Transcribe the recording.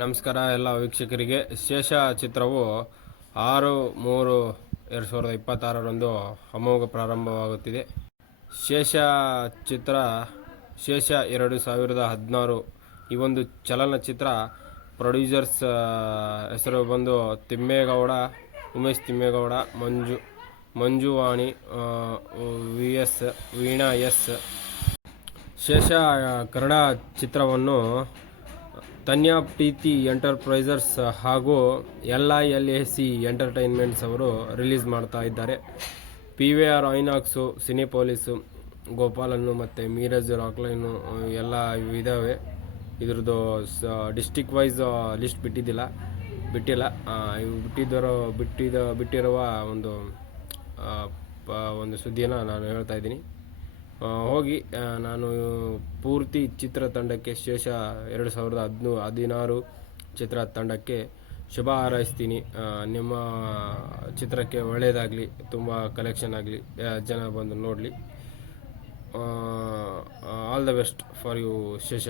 ನಮಸ್ಕಾರ ಎಲ್ಲ ವೀಕ್ಷಕರಿಗೆ. ಶೇಷ ಚಿತ್ರವು 6/3/2026ರಂದು ಅಮೋಘ ಪ್ರಾರಂಭವಾಗುತ್ತಿದೆ. ಶೇಷ ಚಿತ್ರ ಶೇಷ 2016 ಈ ಒಂದು ಚಲನಚಿತ್ರ ಪ್ರೊಡ್ಯೂಸರ್ಸ್ ಹೆಸರು ಬಂದು ಉಮೇಶ್ ತಿಮ್ಮೇಗೌಡ, ಮಂಜುವಾಣಿ, VS ವೀಣಾ ಎಸ್. ಶೇಷ ಕನ್ನಡ ಚಿತ್ರವನ್ನು ತನ್ಯಾ ಪ್ರೀತಿ ಎಂಟರ್ಪ್ರೈಸಸ್ ಹಾಗೂ LILAC ಎಂಟರ್ಟೈನ್ಮೆಂಟ್ಸ್ ಅವರು ರಿಲೀಸ್ ಮಾಡ್ತಾ ಇದ್ದಾರೆ. PVR ಐನಾಕ್ಸು, ಸಿನಿಪೋಲಿಸು, ಗೋಪಾಲನ್ನು ಮತ್ತು ಮೀರಜ್ ರಾಕ್ಲೈನು ಎಲ್ಲ ಇದ್ದಾವೆ. ಇದ್ರದ್ದು ಡಿಸ್ಟಿಕ್ ವೈಸ್ ಲಿಸ್ಟ್ ಬಿಟ್ಟಿಲ್ಲ. ಬಿಟ್ಟಿರುವ ಒಂದು ಸುದ್ದಿಯನ್ನು ನಾನು ಹೇಳ್ತಾ ಇದ್ದೀನಿ. ಹೋಗಿ ನಾನು ಪೂರ್ತಿ ಚಿತ್ರತಂಡಕ್ಕೆ, ಶೇಷ 2016 ಚಿತ್ರತಂಡಕ್ಕೆ ಶುಭ ಹಾರೈಸ್ತೀನಿ. ನಿಮ್ಮ ಚಿತ್ರಕ್ಕೆ ಒಳ್ಳೆಯದಾಗಲಿ, ತುಂಬ ಕಲೆಕ್ಷನ್ ಆಗಲಿ, ಜನ ಬಂದು ನೋಡಲಿ. All the best for you ಶೇಷ.